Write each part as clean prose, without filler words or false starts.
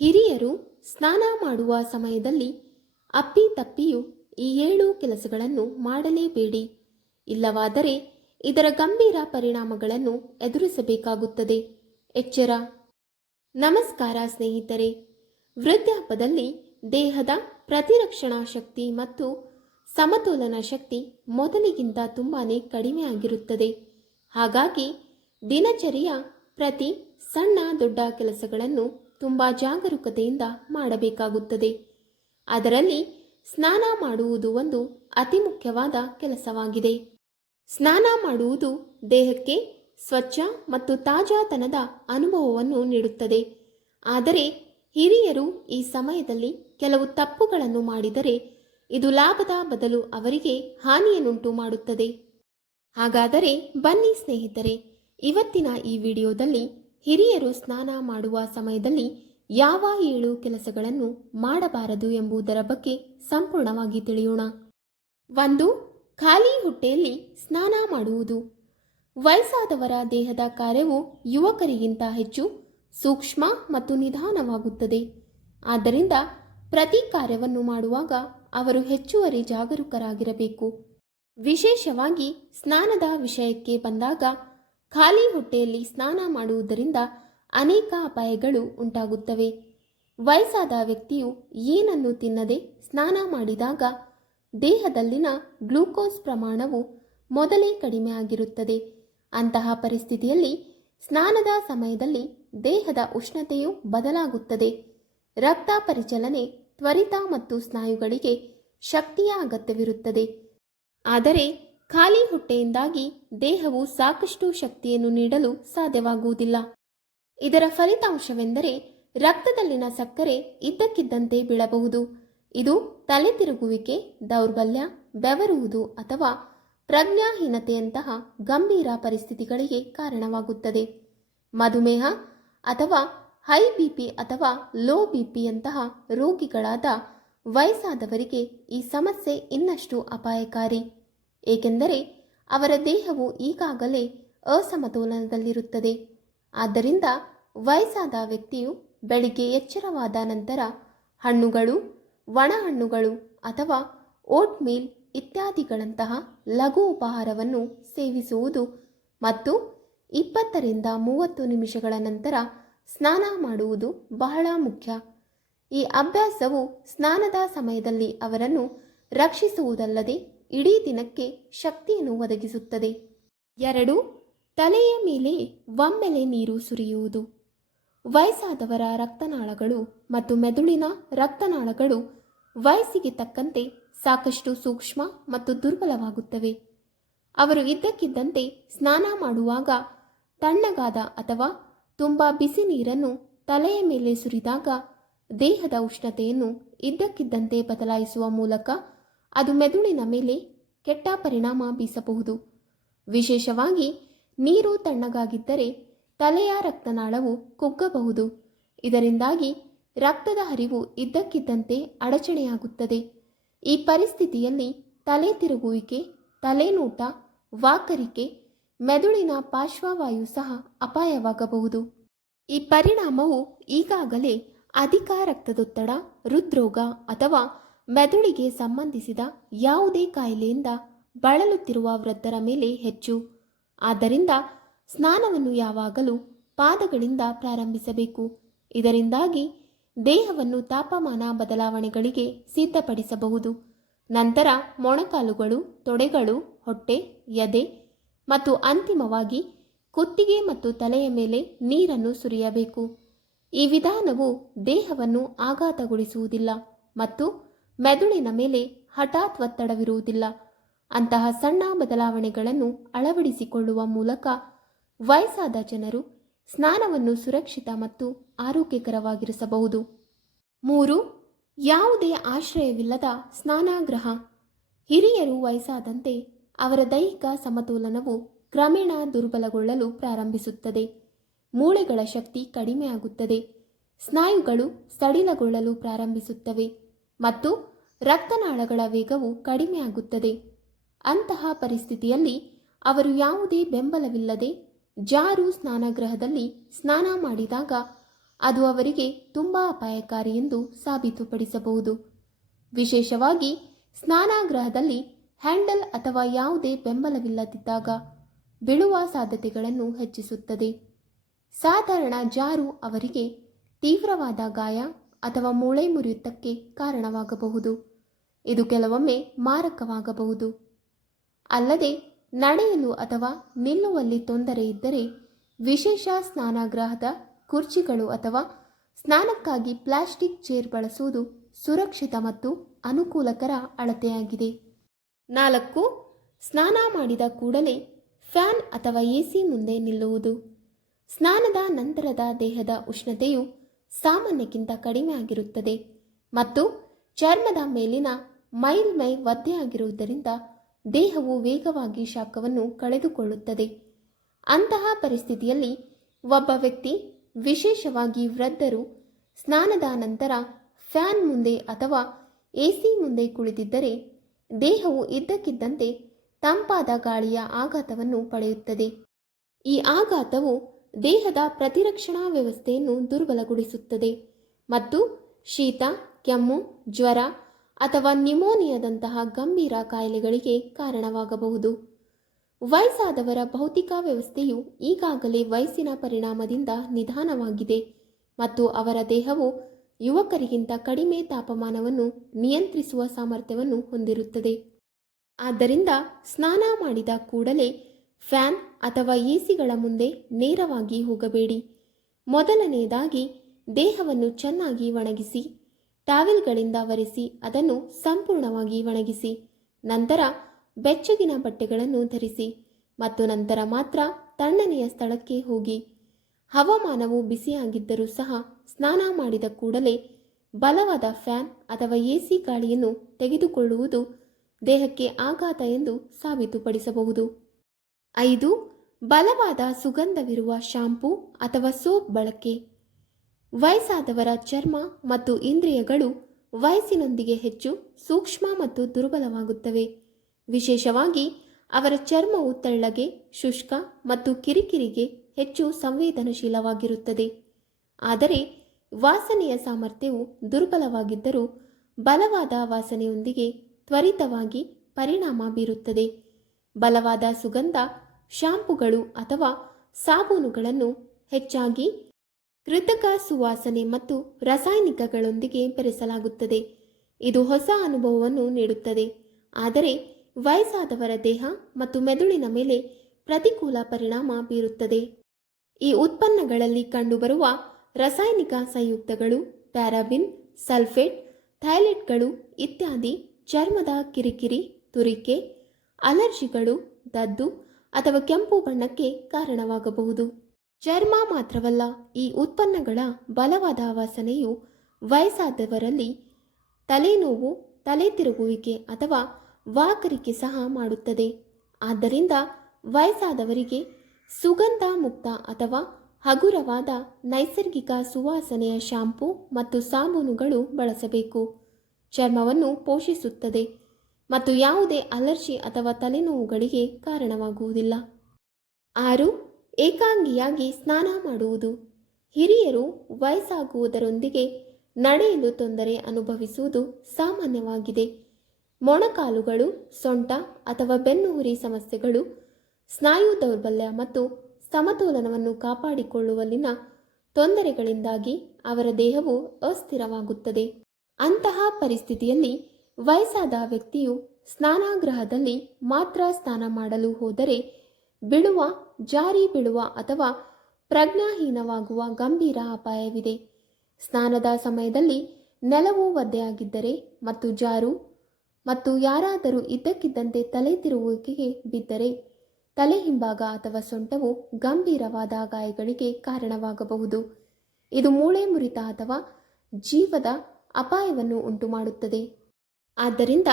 ಹಿರಿಯರು ಸ್ನಾನ ಮಾಡುವ ಸಮಯದಲ್ಲಿ ಅಪ್ಪಿತಪ್ಪಿಯೂ ಈ 7 ಕೆಲಸಗಳನ್ನು ಮಾಡಲೇಬೇಡಿ. ಇಲ್ಲವಾದರೆ ಇದರ ಗಂಭೀರ ಪರಿಣಾಮಗಳನ್ನು ಎದುರಿಸಬೇಕಾಗುತ್ತದೆ. ಎಚ್ಚರ. ನಮಸ್ಕಾರ ಸ್ನೇಹಿತರೆ. ವೃದ್ಧಾಪ್ಯದಲ್ಲಿ ದೇಹದ ಪ್ರತಿರಕ್ಷಣಾ ಶಕ್ತಿ ಮತ್ತು ಸಮತೋಲನ ಶಕ್ತಿ ಮೊದಲಿಗಿಂತ ತುಂಬಾನೇ ಕಡಿಮೆಯಾಗಿರುತ್ತದೆ. ಹಾಗಾಗಿ ದಿನಚರಿಯ ಪ್ರತಿ ಸಣ್ಣ ದೊಡ್ಡ ಕೆಲಸಗಳನ್ನು ತುಂಬ ಜಾಗರೂಕತೆಯಿಂದ ಮಾಡಬೇಕಾಗುತ್ತದೆ. ಅದರಲ್ಲಿ ಸ್ನಾನ ಮಾಡುವುದು ಒಂದು ಅತಿ ಮುಖ್ಯವಾದ ಕೆಲಸವಾಗಿದೆ. ಸ್ನಾನ ಮಾಡುವುದು ದೇಹಕ್ಕೆ ಸ್ವಚ್ಛ ಮತ್ತು ತಾಜಾತನದ ಅನುಭವವನ್ನು ನೀಡುತ್ತದೆ. ಆದರೆ ಹಿರಿಯರು ಈ ಸಮಯದಲ್ಲಿ ಕೆಲವು ತಪ್ಪುಗಳನ್ನು ಮಾಡಿದರೆ ಇದು ಲಾಭದ ಬದಲು ಅವರಿಗೆ ಹಾನಿಯನ್ನುಂಟು ಮಾಡುತ್ತದೆ. ಹಾಗಾದರೆ ಬನ್ನಿ ಸ್ನೇಹಿತರೆ, ಇವತ್ತಿನ ಈ ವಿಡಿಯೋದಲ್ಲಿ ಹಿರಿಯರು ಸ್ನಾನ ಮಾಡುವ ಸಮಯದಲ್ಲಿ ಯಾವ 7 ಕೆಲಸಗಳನ್ನು ಮಾಡಬಾರದು ಎಂಬುದರ ಬಗ್ಗೆ ಸಂಪೂರ್ಣವಾಗಿ ತಿಳಿಯೋಣ. 1. ಖಾಲಿ ಹೊಟ್ಟೆಯಲ್ಲಿ ಸ್ನಾನ ಮಾಡುವುದು. ವಯಸ್ಸಾದವರ ದೇಹದ ಕಾರ್ಯವು ಯುವಕರಿಗಿಂತ ಹೆಚ್ಚು ಸೂಕ್ಷ್ಮ ಮತ್ತು ನಿಧಾನವಾಗುತ್ತದೆ. ಆದ್ದರಿಂದ ಪ್ರತಿ ಕಾರ್ಯವನ್ನು ಮಾಡುವಾಗ ಅವರು ಹೆಚ್ಚುವರಿ ಜಾಗರೂಕರಾಗಿರಬೇಕು. ವಿಶೇಷವಾಗಿ ಸ್ನಾನದ ವಿಷಯಕ್ಕೆ ಬಂದಾಗ ಖಾಲಿ ಹೊಟ್ಟೆಯಲ್ಲಿ ಸ್ನಾನ ಮಾಡುವುದರಿಂದ ಅನೇಕ ಅಪಾಯಗಳು ಉಂಟಾಗುತ್ತವೆ. ವಯಸ್ಸಾದ ವ್ಯಕ್ತಿಯು ಏನನ್ನು ತಿನ್ನದೆ ಸ್ನಾನ ಮಾಡಿದಾಗ ದೇಹದಲ್ಲಿನ ಗ್ಲೂಕೋಸ್ ಪ್ರಮಾಣವು ಮೊದಲೇ ಕಡಿಮೆ ಆಗಿರುತ್ತದೆ. ಅಂತಹ ಪರಿಸ್ಥಿತಿಯಲ್ಲಿ ಸ್ನಾನದ ಸಮಯದಲ್ಲಿ ದೇಹದ ಉಷ್ಣತೆಯು ಬದಲಾಗುತ್ತದೆ. ರಕ್ತ ಪರಿಚಲನೆ ತ್ವರಿತ ಮತ್ತು ಸ್ನಾಯುಗಳಿಗೆ ಶಕ್ತಿಯ ಅಗತ್ಯವಿರುತ್ತದೆ. ಆದರೆ ಖಾಲಿ ಹೊಟ್ಟೆಯಿಂದಾಗಿ ದೇಹವು ಸಾಕಷ್ಟು ಶಕ್ತಿಯನ್ನು ನೀಡಲು ಸಾಧ್ಯವಾಗುವುದಿಲ್ಲ. ಇದರ ಫಲಿತಾಂಶವೆಂದರೆ ರಕ್ತದಲ್ಲಿನ ಸಕ್ಕರೆ ಇದ್ದಕ್ಕಿದ್ದಂತೆ ಬೀಳಬಹುದು. ಇದು ತಲೆ ತಿರುಗುವಿಕೆ, ದೌರ್ಬಲ್ಯ, ಬೆವರುವುದು ಅಥವಾ ಪ್ರಜ್ಞಾಹೀನತೆಯಂತಹ ಗಂಭೀರ ಪರಿಸ್ಥಿತಿಗಳಿಗೆ ಕಾರಣವಾಗುತ್ತದೆ. ಮಧುಮೇಹ ಅಥವಾ ಹೈ ಬಿಪಿ ಅಥವಾ ಲೋ ಬಿಪಿಯಂತಹ ರೋಗಿಗಳಾದ ವಯಸ್ಸಾದವರಿಗೆ ಈ ಸಮಸ್ಯೆ ಇನ್ನಷ್ಟು ಅಪಾಯಕಾರಿ. ಏಕೆಂದರೆ ಅವರ ದೇಹವು ಈಗಾಗಲೇ ಅಸಮತೋಲನದಲ್ಲಿರುತ್ತದೆ. ಆದ್ದರಿಂದ ವಯಸ್ಸಾದ ವ್ಯಕ್ತಿಯು ಬೆಳಿಗ್ಗೆ ಎಚ್ಚರವಾದ ನಂತರ ಹಣ್ಣುಗಳು, ಒಣ ಹಣ್ಣುಗಳು ಅಥವಾ ಓಟ್ಮೀಲ್ ಇತ್ಯಾದಿಗಳಂತಹ ಲಘು ಉಪಹಾರವನ್ನು ಸೇವಿಸುವುದು ಮತ್ತು 20 ರಿಂದ 30 ನಿಮಿಷಗಳ ನಂತರ ಸ್ನಾನ ಮಾಡುವುದು ಬಹಳ ಮುಖ್ಯ. ಈ ಅಭ್ಯಾಸವು ಸ್ನಾನದ ಸಮಯದಲ್ಲಿ ಅವರನ್ನು ರಕ್ಷಿಸುವುದಲ್ಲದೆ ಇಡೀ ದಿನಕ್ಕೆ ಶಕ್ತಿಯನ್ನು ಒದಗಿಸುತ್ತದೆ. 2. ತಲೆಯ ಮೇಲೆ ಒಮ್ಮೆಲೆ ನೀರು ಸುರಿಯುವುದು. ವಯಸ್ಸಾದವರ ರಕ್ತನಾಳಗಳು ಮತ್ತು ಮೆದುಳಿನ ರಕ್ತನಾಳಗಳು ವಯಸ್ಸಿಗೆ ತಕ್ಕಂತೆ ಸಾಕಷ್ಟು ಸೂಕ್ಷ್ಮ ಮತ್ತು ದುರ್ಬಲವಾಗುತ್ತವೆ. ಅವರು ಇದ್ದಕ್ಕಿದ್ದಂತೆ ಸ್ನಾನ ಮಾಡುವಾಗ ತಣ್ಣಗಾದ ಅಥವಾ ತುಂಬ ಬಿಸಿ ನೀರನ್ನು ತಲೆಯ ಮೇಲೆ ಸುರಿದಾಗ ದೇಹದ ಉಷ್ಣತೆಯನ್ನು ಇದ್ದಕ್ಕಿದ್ದಂತೆ ಬದಲಾಯಿಸುವ ಮೂಲಕ ಅದು ಮೆದುಳಿನ ಮೇಲೆ ಕೆಟ್ಟ ಪರಿಣಾಮ ಬೀಸಬಹುದು. ವಿಶೇಷವಾಗಿ ನೀರು ತಣ್ಣಗಾಗಿದ್ದರೆ ತಲೆಯ ರಕ್ತನಾಳವು ಕುಗ್ಗಬಹುದು. ಇದರಿಂದಾಗಿ ರಕ್ತದ ಹರಿವು ಇದ್ದಕ್ಕಿದ್ದಂತೆ ಅಡಚಣೆಯಾಗುತ್ತದೆ. ಈ ಪರಿಸ್ಥಿತಿಯಲ್ಲಿ ತಲೆ ತಿರುಗುವಿಕೆ, ತಲೆನೋಟ, ವಾಕರಿಕೆ, ಮೆದುಳಿನ ಪಾರ್ಶ್ವವಾಯು ಸಹ ಅಪಾಯವಾಗಬಹುದು. ಈ ಪರಿಣಾಮವು ಈಗಾಗಲೇ ಅಧಿಕ ರಕ್ತದೊತ್ತಡ, ಹೃದ್ರೋಗ ಅಥವಾ ಮೆದುಳಿಗೆ ಸಂಬಂಧಿಸಿದ ಯಾವುದೇ ಕಾಯಿಲೆಯಿಂದ ಬಳಲುತ್ತಿರುವ ವೃದ್ಧರ ಮೇಲೆ ಹೆಚ್ಚು. ಆದ್ದರಿಂದ ಸ್ನಾನವನ್ನು ಯಾವಾಗಲೂ ಪಾದಗಳಿಂದ ಪ್ರಾರಂಭಿಸಬೇಕು. ಇದರಿಂದಾಗಿ ದೇಹವನ್ನು ತಾಪಮಾನ ಬದಲಾವಣೆಗಳಿಗೆ ಸಿದ್ಧಪಡಿಸಬಹುದು. ನಂತರ ಮೊಣಕಾಲುಗಳು, ತೊಡೆಗಳು, ಹೊಟ್ಟೆ, ಎದೆ ಮತ್ತು ಅಂತಿಮವಾಗಿ ಕುತ್ತಿಗೆ ಮತ್ತು ತಲೆಯ ಮೇಲೆ ನೀರನ್ನು ಸುರಿಯಬೇಕು. ಈ ವಿಧಾನವು ದೇಹವನ್ನು ಆಘಾತಗೊಳಿಸುವುದಿಲ್ಲ ಮತ್ತು ಮೆದುಳಿನ ಮೇಲೆ ಹಠಾತ್ ಒತ್ತಡವಿರುವುದಿಲ್ಲ. ಅಂತಹ ಸಣ್ಣ ಬದಲಾವಣೆಗಳನ್ನು ಅಳವಡಿಸಿಕೊಳ್ಳುವ ಮೂಲಕ ವಯಸ್ಸಾದ ಜನರು ಸ್ನಾನವನ್ನು ಸುರಕ್ಷಿತ ಮತ್ತು ಆರೋಗ್ಯಕರವಾಗಿರಿಸಬಹುದು. 3. ಯಾವುದೇ ಆಶ್ರಯವಿಲ್ಲದ ಸ್ನಾನಗೃಹ. ಹಿರಿಯರು ವಯಸ್ಸಾದಂತೆ ಅವರ ದೈಹಿಕ ಸಮತೋಲನವು ಕ್ರಮೇಣ ದುರ್ಬಲಗೊಳ್ಳಲು ಪ್ರಾರಂಭಿಸುತ್ತದೆ. ಮೂಳೆಗಳ ಶಕ್ತಿ ಕಡಿಮೆಯಾಗುತ್ತದೆ, ಸ್ನಾಯುಗಳು ಸಡಿಲಗೊಳ್ಳಲು ಪ್ರಾರಂಭಿಸುತ್ತವೆ ಮತ್ತು ರಕ್ತನಾಳಗಳ ವೇಗವು ಕಡಿಮೆಯಾಗುತ್ತದೆ. ಅಂತಹ ಪರಿಸ್ಥಿತಿಯಲ್ಲಿ ಅವರು ಯಾವುದೇ ಬೆಂಬಲವಿಲ್ಲದೆ ಜಾರು ಸ್ನಾನಗೃಹದಲ್ಲಿ ಸ್ನಾನ ಮಾಡಿದಾಗ ಅದು ಅವರಿಗೆ ತುಂಬ ಅಪಾಯಕಾರಿ ಎಂದು ಸಾಬೀತುಪಡಿಸಬಹುದು. ವಿಶೇಷವಾಗಿ ಸ್ನಾನಾಗೃಹದಲ್ಲಿ ಹ್ಯಾಂಡಲ್ ಅಥವಾ ಯಾವುದೇ ಬೆಂಬಲವಿಲ್ಲದಿದ್ದಾಗ ಬೀಳುವ ಸಾಧ್ಯತೆಗಳನ್ನು ಹೆಚ್ಚಿಸುತ್ತದೆ. ಸಾಧಾರಣ ಜಾರು ಅವರಿಗೆ ತೀವ್ರವಾದ ಗಾಯ ಅಥವಾ ಮೂಳೆ ಮುರಿತಕ್ಕೆ ಕಾರಣವಾಗಬಹುದು. ಇದು ಕೆಲವೊಮ್ಮೆ ಮಾರಕವಾಗಬಹುದು. ಅಲ್ಲದೆ ನಡೆಯಲು ಅಥವಾ ನಿಲ್ಲುವಲ್ಲಿ ತೊಂದರೆ ಇದ್ದರೆ ವಿಶೇಷ ಸ್ನಾನಗೃಹದ ಕುರ್ಚಿಗಳು ಅಥವಾ ಸ್ನಾನಕ್ಕಾಗಿ ಪ್ಲಾಸ್ಟಿಕ್ ಚೇರ್ ಬಳಸುವುದು ಸುರಕ್ಷಿತ ಮತ್ತು ಅನುಕೂಲಕರ ಅಳತೆಯಾಗಿದೆ. 4. ಸ್ನಾನ ಮಾಡಿದ ಕೂಡಲೇ ಫ್ಯಾನ್ ಅಥವಾ ಎಸಿ ಮುಂದೆ ನಿಲ್ಲುವುದು. ಸ್ನಾನದ ನಂತರದ ದೇಹದ ಉಷ್ಣತೆಯು ಸಾಮಾನ್ಯಕ್ಕಿಂತ ಕಡಿಮೆಯಾಗಿರುತ್ತದೆ ಮತ್ತು ಚರ್ಮದ ಮೇಲಿನ ಮೇಲ್ಮೈ ಒದ್ದೆಯಾಗಿರುವುದರಿಂದ ದೇಹವು ವೇಗವಾಗಿ ಶಾಖವನ್ನು ಕಳೆದುಕೊಳ್ಳುತ್ತದೆ. ಅಂತಹ ಪರಿಸ್ಥಿತಿಯಲ್ಲಿ ಒಬ್ಬ ವ್ಯಕ್ತಿ, ವಿಶೇಷವಾಗಿ ವೃದ್ಧರು, ಸ್ನಾನದ ನಂತರ ಫ್ಯಾನ್ ಮುಂದೆ ಅಥವಾ ಎಸಿ ಮುಂದೆ ಕುಳಿತಿದ್ದರೆ ದೇಹವು ಇದ್ದಕ್ಕಿದ್ದಂತೆ ತಂಪಾದ ಗಾಳಿಯ ಆಘಾತವನ್ನು ಪಡೆಯುತ್ತದೆ. ಈ ಆಘಾತವು ದೇಹದ ಪ್ರತಿರಕ್ಷಣಾ ವ್ಯವಸ್ಥೆಯನ್ನು ದುರ್ಬಲಗೊಳಿಸುತ್ತದೆ ಮತ್ತು ಶೀತ, ಕೆಮ್ಮು, ಜ್ವರ ಅಥವಾ ನ್ಯುಮೋನಿಯಾದಂತಹ ಗಂಭೀರ ಕಾಯಿಲೆಗಳಿಗೆ ಕಾರಣವಾಗಬಹುದು. ವಯಸ್ಸಾದವರ ಭೌತಿಕ ವ್ಯವಸ್ಥೆಯು ಈಗಾಗಲೇ ವಯಸ್ಸಿನ ಪರಿಣಾಮದಿಂದ ನಿಧಾನವಾಗಿದೆ ಮತ್ತು ಅವರ ದೇಹವು ಯುವಕರಿಗಿಂತ ಕಡಿಮೆ ತಾಪಮಾನವನ್ನು ನಿಯಂತ್ರಿಸುವ ಸಾಮರ್ಥ್ಯವನ್ನು ಹೊಂದಿರುತ್ತದೆ. ಆದ್ದರಿಂದ ಸ್ನಾನ ಮಾಡಿದ ಕೂಡಲೇ ಫ್ಯಾನ್ ಅಥವಾ ಎಸಿಗಳ ಮುಂದೆ ನೇರವಾಗಿ ಹೋಗಬೇಡಿ. ಮೊದಲನೆಯದಾಗಿ ದೇಹವನ್ನು ಚೆನ್ನಾಗಿ ಒಣಗಿಸಿ, ಟಾವೆಲ್ಗಳಿಂದ ಒರೆಸಿ ಅದನ್ನು ಸಂಪೂರ್ಣವಾಗಿ ಒಣಗಿಸಿ. ನಂತರ ಬೆಚ್ಚಗಿನ ಬಟ್ಟೆಗಳನ್ನು ಧರಿಸಿ ಮತ್ತು ನಂತರ ಮಾತ್ರ ತಣ್ಣನೆಯ ಸ್ಥಳಕ್ಕೆ ಹೋಗಿ. ಹವಾಮಾನವು ಬಿಸಿಯಾಗಿದ್ದರೂ ಸಹ ಸ್ನಾನ ಮಾಡಿದ ಕೂಡಲೇ ಬಲವಾದ ಫ್ಯಾನ್ ಅಥವಾ ಎಸಿ ಗಾಳಿಯನ್ನು ತೆಗೆದುಕೊಳ್ಳುವುದು ದೇಹಕ್ಕೆ ಆಘಾತ ಎಂದು ಸಾಬೀತುಪಡಿಸಬಹುದು. 5. ಬಲವಾದ ಸುಗಂಧವಿರುವ ಶಾಂಪೂ ಅಥವಾ ಸೋಪ್ ಬಳಕೆ. ವಯಸ್ಸಾದವರ ಚರ್ಮ ಮತ್ತು ಇಂದ್ರಿಯಗಳು ವಯಸ್ಸಿನೊಂದಿಗೆ ಹೆಚ್ಚು ಸೂಕ್ಷ್ಮ ಮತ್ತು ದುರ್ಬಲವಾಗುತ್ತವೆ. ವಿಶೇಷವಾಗಿ ಅವರ ಚರ್ಮವು ತೆಳ್ಳಗೆ, ಶುಷ್ಕ ಮತ್ತು ಕಿರಿಕಿರಿಗೆ ಹೆಚ್ಚು ಸಂವೇದನಶೀಲವಾಗಿರುತ್ತದೆ. ಆದರೆ ವಾಸನೆಯ ಸಾಮರ್ಥ್ಯವು ದುರ್ಬಲವಾಗಿದ್ದರೂ ಬಲವಾದ ವಾಸನೆಯೊಂದಿಗೆ ತ್ವರಿತವಾಗಿ ಪರಿಣಾಮ ಬೀರುತ್ತದೆ. ಬಲವಾದ ಸುಗಂಧ ಶಾಂಪುಗಳು ಅಥವಾ ಸಾಬೂನುಗಳನ್ನು ಹೆಚ್ಚಾಗಿ ಕೃತಕ ಸುವಾಸನೆ ಮತ್ತು ರಾಸಾಯನಿಕಗಳೊಂದಿಗೆ ಬೆರೆಸಲಾಗುತ್ತದೆ. ಇದು ಹೊಸ ಅನುಭವವನ್ನು ನೀಡುತ್ತದೆ, ಆದರೆ ವಯಸ್ಸಾದವರ ದೇಹ ಮತ್ತು ಮೆದುಳಿನ ಮೇಲೆ ಪ್ರತಿಕೂಲ ಪರಿಣಾಮ ಬೀರುತ್ತದೆ. ಈ ಉತ್ಪನ್ನಗಳಲ್ಲಿ ಕಂಡುಬರುವ ರಾಸಾಯನಿಕ ಸಂಯುಕ್ತಗಳು ಪ್ಯಾರಾಬಿನ್, ಸಲ್ಫೇಟ್, ಥೈಲೇಟ್ಗಳು ಇತ್ಯಾದಿ ಚರ್ಮದ ಕಿರಿಕಿರಿ, ತುರಿಕೆ, ಅಲರ್ಜಿಗಳು, ದದ್ದು ಅಥವಾ ಕೆಂಪು ಬಣ್ಣಕ್ಕೆ ಕಾರಣವಾಗಬಹುದು. ಚರ್ಮ ಮಾತ್ರವಲ್ಲ, ಈ ಉತ್ಪನ್ನಗಳ ಬಲವಾದ ವಾಸನೆಯು ವಯಸ್ಸಾದವರಲ್ಲಿ ತಲೆನೋವು, ತಲೆ ತಿರುಗುವಿಕೆ ಅಥವಾ ವಾಕರಿಕೆ ಸಹ ಮಾಡುತ್ತದೆ. ಆದ್ದರಿಂದ ವಯಸ್ಸಾದವರಿಗೆ ಸುಗಂಧ ಮುಕ್ತ ಅಥವಾ ಹಗುರವಾದ ನೈಸರ್ಗಿಕ ಸುವಾಸನೆಯ ಶಾಂಪೂ ಮತ್ತು ಸಾಬೂನುಗಳು ಬಳಸಬೇಕು. ಚರ್ಮವನ್ನು ಪೋಷಿಸುತ್ತದೆ ಮತ್ತು ಯಾವುದೇ ಅಲರ್ಜಿ ಅಥವಾ ತಲೆನೋವುಗಳಿಗೆ ಕಾರಣವಾಗುವುದಿಲ್ಲ. 6. ಏಕಾಂಗಿಯಾಗಿ ಸ್ನಾನ ಮಾಡುವುದು. ಹಿರಿಯರು ವಯಸ್ಸಾಗುವುದರೊಂದಿಗೆ ನಡೆಯಲು ತೊಂದರೆ ಅನುಭವಿಸುವುದು ಸಾಮಾನ್ಯವಾಗಿದೆ. ಮೊಣಕಾಲುಗಳು, ಸೊಂಟ ಅಥವಾ ಬೆನ್ನುಹುರಿ ಸಮಸ್ಯೆಗಳು, ಸ್ನಾಯು ದೌರ್ಬಲ್ಯ ಮತ್ತು ಸಮತೋಲನವನ್ನು ಕಾಪಾಡಿಕೊಳ್ಳುವಲ್ಲಿನ ತೊಂದರೆಗಳಿಂದಾಗಿ ಅವರ ದೇಹವು ಅಸ್ಥಿರವಾಗುತ್ತದೆ. ಅಂತಹ ಪರಿಸ್ಥಿತಿಯಲ್ಲಿ ವಯಸ್ಸಾದ ವ್ಯಕ್ತಿಯು ಸ್ನಾನಗೃಹದಲ್ಲಿ ಮಾತ್ರ ಸ್ನಾನ ಮಾಡಲು ಹೋದರೆ ಬೀಳುವ, ಜಾರಿ ಬೀಳುವ ಅಥವಾ ಪ್ರಜ್ಞಾಹೀನವಾಗುವ ಗಂಭೀರ ಅಪಾಯವಿದೆ. ಸ್ನಾನದ ಸಮಯದಲ್ಲಿ ನೆಲವು ಒದ್ದೆಯಾಗಿದ್ದರೆ ಮತ್ತು ಜಾರು ಮತ್ತು ಯಾರಾದರೂ ಇದ್ದಕ್ಕಿದ್ದಂತೆ ತಲೆ ತಿರುಗುವಿಕೆಗೆ ಬಿದ್ದರೆ ತಲೆ ಹಿಂಭಾಗ ಅಥವಾ ಸೊಂಟವು ಗಂಭೀರವಾದ ಗಾಯಗಳಿಗೆ ಕಾರಣವಾಗಬಹುದು. ಇದು ಮೂಳೆ ಮುರಿತ ಅಥವಾ ಜೀವದ ಅಪಾಯವನ್ನು ಉಂಟುಮಾಡುತ್ತದೆ. ಆದ್ದರಿಂದ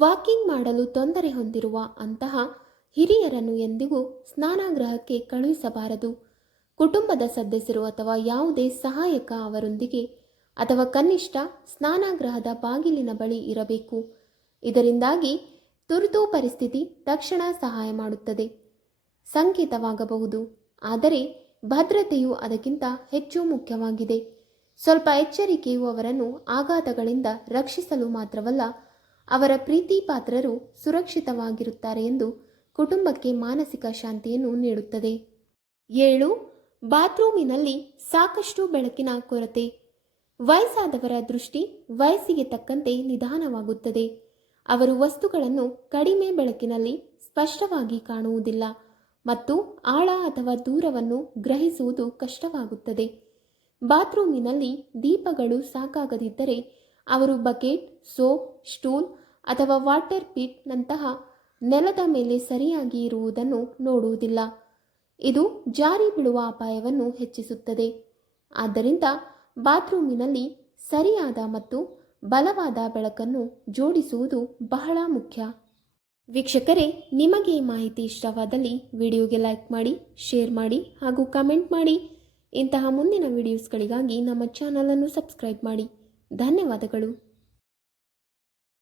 ವಾಕಿಂಗ್ ಮಾಡಲು ತೊಂದರೆ ಹೊಂದಿರುವ ಅಂತಹ ಹಿರಿಯರನ್ನು ಎಂದಿಗೂ ಸ್ನಾನಗೃಹಕ್ಕೆ ಕಳುಹಿಸಬಾರದು. ಕುಟುಂಬದ ಸದಸ್ಯರು ಅಥವಾ ಯಾವುದೇ ಸಹಾಯಕ ಅವರೊಂದಿಗೆ ಅಥವಾ ಕನಿಷ್ಠ ಸ್ನಾನಗೃಹದ ಬಾಗಿಲಿನ ಬಳಿ ಇರಬೇಕು. ಇದರಿಂದಾಗಿ ತುರ್ತು ಪರಿಸ್ಥಿತಿ ತಕ್ಷಣ ಸಹಾಯ ಮಾಡುತ್ತದೆ ಸಂಕೇತವಾಗಬಹುದು. ಆದರೆ ಭದ್ರತೆಯು ಅದಕ್ಕಿಂತ ಹೆಚ್ಚು ಮುಖ್ಯವಾಗಿದೆ. ಸ್ವಲ್ಪ ಎಚ್ಚರಿಕೆಯು ಅವರನ್ನು ಆಘಾತಗಳಿಂದ ರಕ್ಷಿಸಲು ಮಾತ್ರವಲ್ಲ, ಅವರ ಪ್ರೀತಿ ಪಾತ್ರರು ಸುರಕ್ಷಿತವಾಗಿರುತ್ತಾರೆ ಎಂದು ಕುಟುಂಬಕ್ಕೆ ಮಾನಸಿಕ ಶಾಂತಿಯನ್ನು ನೀಡುತ್ತದೆ. 7. ಬಾತ್ರೂಮಿನಲ್ಲಿ ಸಾಕಷ್ಟು ಬೆಳಕಿನ ಕೊರತೆ. ವಯಸ್ಸಾದವರ ದೃಷ್ಟಿ ವಯಸ್ಸಿಗೆ ತಕ್ಕಂತೆ ನಿಧಾನವಾಗುತ್ತದೆ. ಅವರು ವಸ್ತುಗಳನ್ನು ಕಡಿಮೆ ಬೆಳಕಿನಲ್ಲಿ ಸ್ಪಷ್ಟವಾಗಿ ಕಾಣುವುದಿಲ್ಲ ಮತ್ತು ಆಳ ಅಥವಾ ದೂರವನ್ನು ಗ್ರಹಿಸುವುದು ಕಷ್ಟವಾಗುತ್ತದೆ. ಬಾತ್ರೂಮಿನಲ್ಲಿ ದೀಪಗಳು ಸಾಕಾಗದಿದ್ದರೆ ಅವರು ಬಕೆಟ್, ಸೋಪ್, ಸ್ಟೂಲ್ ಅಥವಾ ವಾಟರ್ ಪಿಟ್ ನಂತಹ ನೆಲದ ಮೇಲೆ ಸರಿಯಾಗಿ ಇರುವುದನ್ನು ನೋಡುವುದಿಲ್ಲ. ಇದು ಜಾರಿ ಬೀಳುವ ಅಪಾಯವನ್ನು ಹೆಚ್ಚಿಸುತ್ತದೆ. ಆದ್ದರಿಂದ ಬಾತ್ರೂಮಿನಲ್ಲಿ ಸರಿಯಾದ ಮತ್ತು ಬಲವಾದ ಬೆಳಕನ್ನು ಜೋಡಿಸುವುದು ಬಹಳ ಮುಖ್ಯ. ವೀಕ್ಷಕರೇ, ನಿಮಗೆ ಈ ಮಾಹಿತಿ ಇಷ್ಟವಾದಲ್ಲಿ ವಿಡಿಯೋಗೆ ಲೈಕ್ ಮಾಡಿ, ಶೇರ್ ಮಾಡಿ ಹಾಗೂ ಕಮೆಂಟ್ ಮಾಡಿ. ಇಂತಹ ಮುಂದಿನ ವಿಡಿಯೋಸ್ಗಳಿಗಾಗಿ ನಮ್ಮ ಚಾನಲನ್ನು ಸಬ್ಸ್ಕ್ರೈಬ್ ಮಾಡಿ. ಧನ್ಯವಾದಗಳು.